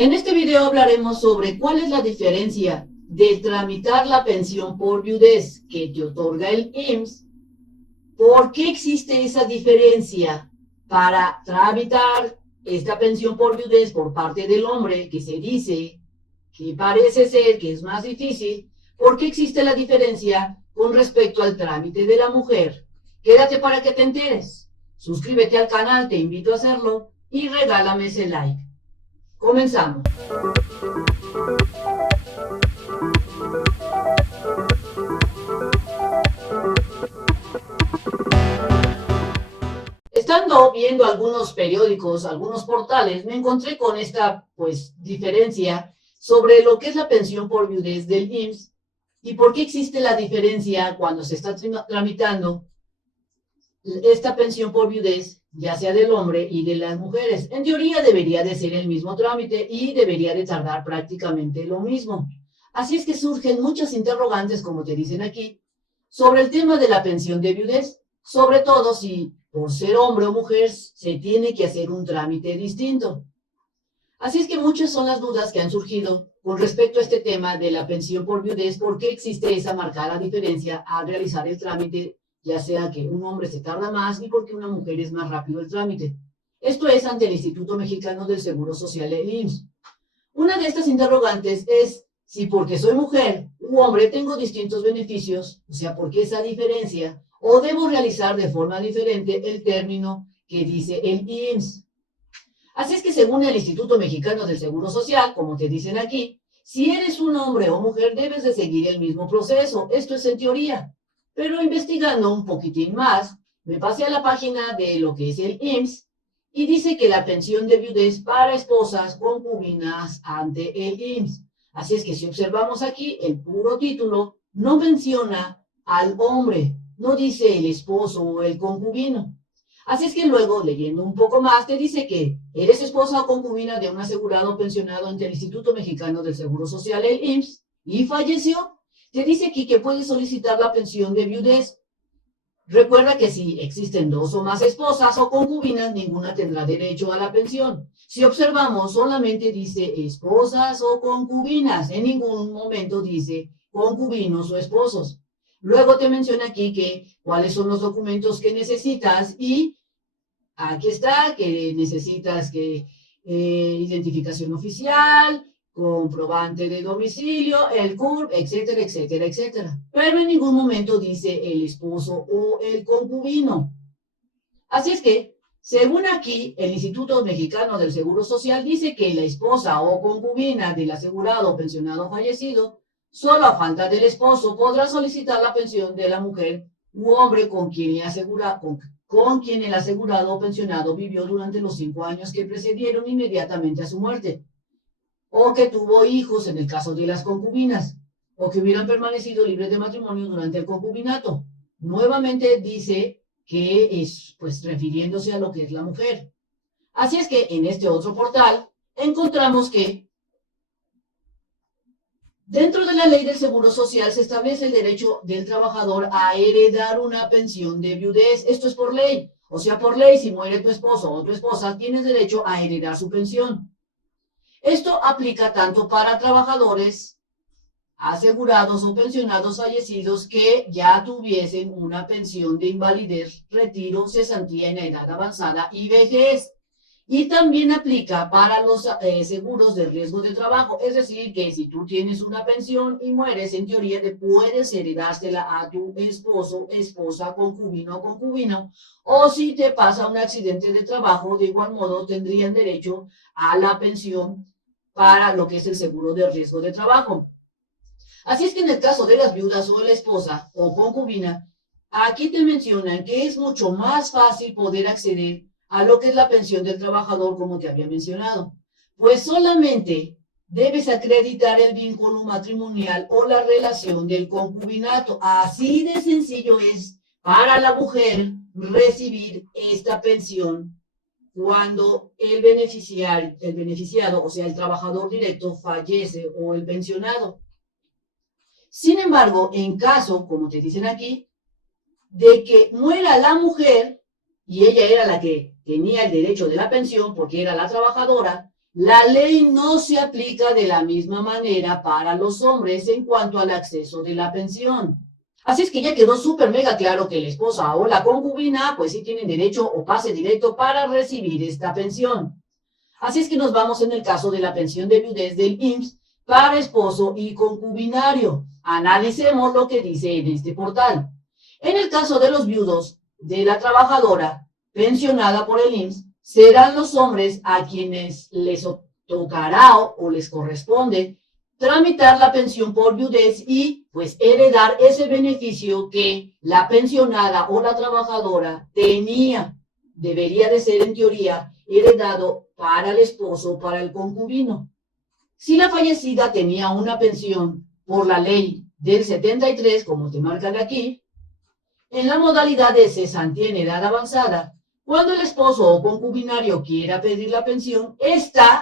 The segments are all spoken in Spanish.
En este video hablaremos sobre cuál es la diferencia de tramitar la pensión por viudez que te otorga el IMSS, por qué existe esa diferencia para tramitar esta pensión por viudez por parte del hombre, que se dice que parece ser que es más difícil, por qué existe la diferencia con respecto al trámite de la mujer. Quédate para que te enteres. Suscríbete al canal, te invito a hacerlo y regálame ese like. Comenzamos. Estando viendo algunos periódicos, algunos portales, me encontré con esta diferencia sobre lo que es la pensión por viudez del IMSS y por qué existe la diferencia cuando se está tramitando esta pensión por viudez, ya sea del hombre y de las mujeres. En teoría debería de ser el mismo trámite y debería de tardar prácticamente lo mismo. Así es que surgen muchas interrogantes, como te dicen aquí, sobre el tema de la pensión de viudez, sobre todo si por ser hombre o mujer se tiene que hacer un trámite distinto. Así es que muchas son las dudas que han surgido con respecto a este tema de la pensión por viudez, por qué existe esa marcada diferencia al realizar el trámite, ya sea que un hombre se tarda más y porque una mujer es más rápido el trámite. Esto es ante el Instituto Mexicano del Seguro Social, el IMSS. Una de estas interrogantes es si porque soy mujer u hombre tengo distintos beneficios, o sea, ¿por qué esa diferencia? ¿O debo realizar de forma diferente el término que dice el IMSS? Así es que según el Instituto Mexicano del Seguro Social, como te dicen aquí, si eres un hombre o mujer debes de seguir el mismo proceso. Esto es en teoría. Pero investigando un poquitín más, me pasé a la página de lo que es el IMSS y dice que la pensión de viudez para esposas concubinas ante el IMSS. Así es que si observamos aquí, el puro título no menciona al hombre, no dice el esposo o el concubino. Así es que luego, leyendo un poco más, te dice que eres esposa o concubina de un asegurado o pensionado ante el Instituto Mexicano del Seguro Social, el IMSS, y falleció. Te dice aquí que puedes solicitar la pensión de viudez. Recuerda que si existen dos o más esposas o concubinas, ninguna tendrá derecho a la pensión. Si observamos, solamente dice esposas o concubinas. En ningún momento dice concubinos o esposos. Luego te menciona aquí que cuáles son los documentos que necesitas y aquí está, que necesitas que identificación oficial, comprobante de domicilio, el CURP, etcétera, etcétera, etcétera. Pero en ningún momento dice el esposo o el concubino. Así es que, según aquí, el Instituto Mexicano del Seguro Social dice que la esposa o concubina del asegurado o pensionado fallecido, solo a falta del esposo, podrá solicitar la pensión de la mujer u hombre con quien el asegurado o pensionado vivió durante los 5 años que precedieron inmediatamente a su muerte, o que tuvo hijos en el caso de las concubinas, o que hubieran permanecido libres de matrimonio durante el concubinato. Nuevamente dice que es refiriéndose a lo que es la mujer. Así es que en este otro portal encontramos que dentro de la ley del Seguro Social se establece el derecho del trabajador a heredar una pensión de viudez. Esto es por ley. O sea, por ley, si muere tu esposo o tu esposa, tienes derecho a heredar su pensión. Esto aplica tanto para trabajadores asegurados o pensionados fallecidos que ya tuviesen una pensión de invalidez, retiro, cesantía en la edad avanzada y vejez. Y también aplica para los seguros de riesgo de trabajo, es decir, que si tú tienes una pensión y mueres, en teoría te puedes heredársela a tu esposo, esposa, concubino o concubino, o si te pasa un accidente de trabajo, de igual modo tendrían derecho a la pensión para lo que es el seguro de riesgo de trabajo. Así es que en el caso de las viudas o de la esposa o concubina, aquí te mencionan que es mucho más fácil poder acceder a lo que es la pensión del trabajador, como te había mencionado, pues solamente debes acreditar el vínculo matrimonial o la relación del concubinato. Así de sencillo es para la mujer recibir esta pensión cuando el beneficiado, o sea, el trabajador directo, fallece o el pensionado. Sin embargo, en caso, como te dicen aquí, de que muera la mujer y ella era la que tenía el derecho de la pensión porque era la trabajadora, la ley no se aplica de la misma manera para los hombres en cuanto al acceso de la pensión. Así es que ya quedó súper mega claro que la esposa o la concubina pues sí tienen derecho o pase directo para recibir esta pensión. Así es que nos vamos en el caso de la pensión de viudez del IMSS para esposo y concubinario. Analicemos lo que dice en este portal. En el caso de los viudos de la trabajadora pensionada por el IMSS, serán los hombres a quienes les tocará o les corresponde tramitar la pensión por viudez y pues heredar ese beneficio que la pensionada o la trabajadora tenía. Debería de ser en teoría heredado para el esposo o para el concubino. Si la fallecida tenía una pensión por la ley del 73, como te marcan aquí, en la modalidad de cesantía en edad avanzada, cuando el esposo o concubinario quiera pedir la pensión,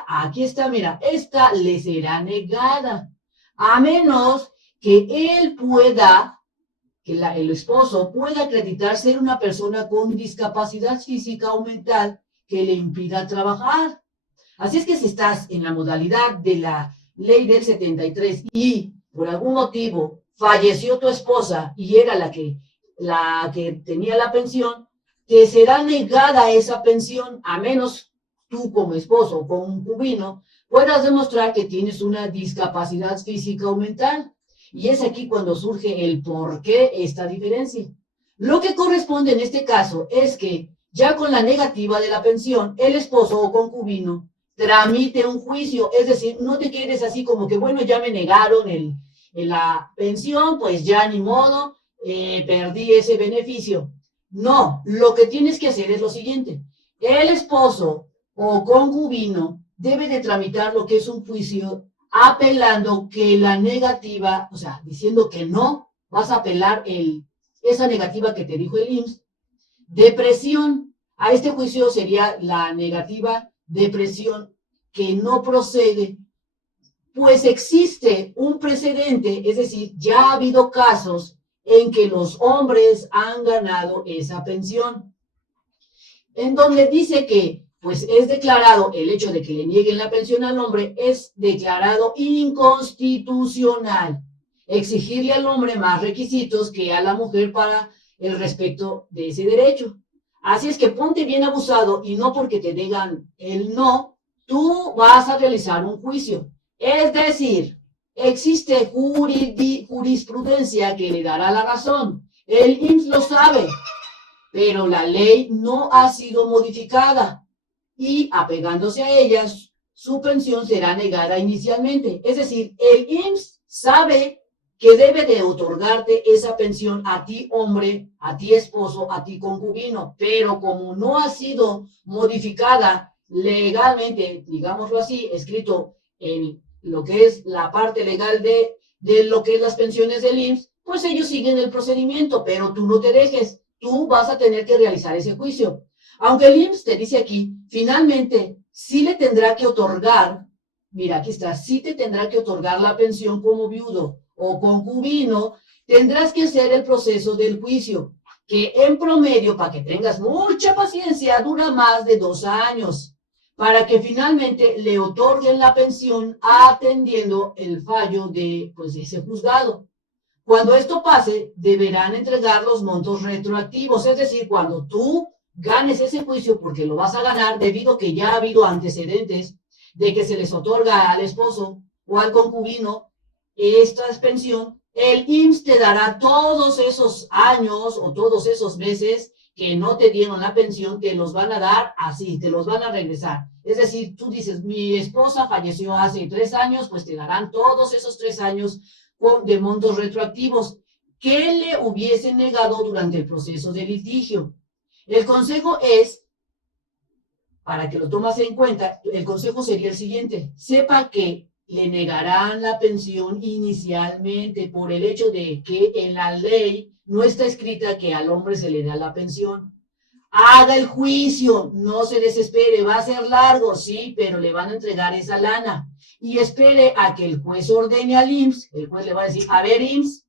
aquí está, mira, esta le será negada, a menos que él pueda, el esposo pueda acreditar ser una persona con discapacidad física o mental que le impida trabajar. Así es que si estás en la modalidad de la ley del 73 y por algún motivo falleció tu esposa y era la que tenía la pensión, te será negada esa pensión a menos tú como esposo o concubino puedas demostrar que tienes una discapacidad física o mental. Y es aquí cuando surge el por qué esta diferencia. Lo que corresponde en este caso es que ya con la negativa de la pensión, el esposo o concubino tramite un juicio, es decir, no te quedes así como que, bueno, ya me negaron la pensión, pues ya ni modo, perdí ese beneficio. No, lo que tienes que hacer es lo siguiente. El esposo o concubino debe de tramitar lo que es un juicio apelando que la negativa, o sea, diciendo que no, vas a apelar esa negativa que te dijo el IMSS, de presión. A este juicio sería la negativa de presión que no procede, pues existe un precedente, es decir, ya ha habido casos en que los hombres han ganado esa pensión, en donde dice que pues es declarado el hecho de que le nieguen la pensión al hombre es declarado inconstitucional. Exigirle al hombre más requisitos que a la mujer para el respecto de ese derecho. Así es que ponte bien abusado y no porque te digan el no, tú vas a realizar un juicio. Es decir, existe jurisprudencia que le dará la razón. El IMSS lo sabe, pero la ley no ha sido modificada y apegándose a ellas, su pensión será negada inicialmente. Es decir, el IMSS sabe que debe de otorgarte esa pensión a ti hombre, a ti esposo, a ti concubino, pero como no ha sido modificada legalmente, digámoslo así, escrito en lo que es la parte legal de lo que es las pensiones del IMSS, pues ellos siguen el procedimiento, pero tú no te dejes, tú vas a tener que realizar ese juicio. Aunque el IMSS te dice aquí, finalmente, sí le tendrá que otorgar, mira, aquí está, sí te tendrá que otorgar la pensión como viudo o concubino, tendrás que hacer el proceso del juicio, que en promedio, para que tengas mucha paciencia, dura más de 2 años, para que finalmente le otorguen la pensión atendiendo el fallo de, pues, de ese juzgado. Cuando esto pase, deberán entregar los montos retroactivos, es decir, cuando tú ganes ese juicio, porque lo vas a ganar debido a que ya ha habido antecedentes de que se les otorga al esposo o al concubino esta pensión, el IMSS te dará todos esos años o todos esos meses que no te dieron la pensión, te los van a dar así, te los van a regresar. Es decir, tú dices, mi esposa falleció hace 3 años, pues te darán todos esos 3 años de montos retroactivos que le hubiesen negado durante el proceso de litigio. El consejo es, para que lo tomas en cuenta, el consejo sería el siguiente: sepa que le negarán la pensión inicialmente por el hecho de que en la ley no está escrita que al hombre se le da la pensión. Haga el juicio, no se desespere, va a ser largo, sí, pero le van a entregar esa lana. Y espere a que el juez ordene al IMSS, el juez le va a decir, a ver IMSS,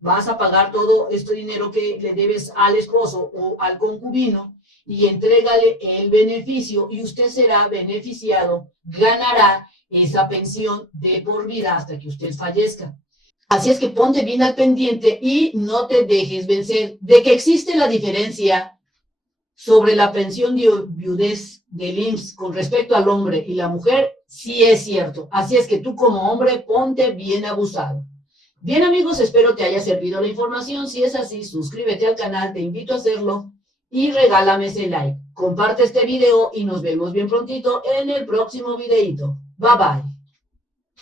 vas a pagar todo este dinero que le debes al esposo o al concubino, y entrégale el beneficio y usted será beneficiado, ganará esa pensión de por vida hasta que usted fallezca. Así es que ponte bien al pendiente y no te dejes vencer. De que existe la diferencia sobre la pensión de viudez del IMSS con respecto al hombre y la mujer, sí es cierto. Así es que tú como hombre ponte bien abusado. Bien amigos, espero te haya servido la información. Si es así, suscríbete al canal, te invito a hacerlo y regálame ese like. Comparte este video y nos vemos bien prontito en el próximo videito. Bye bye.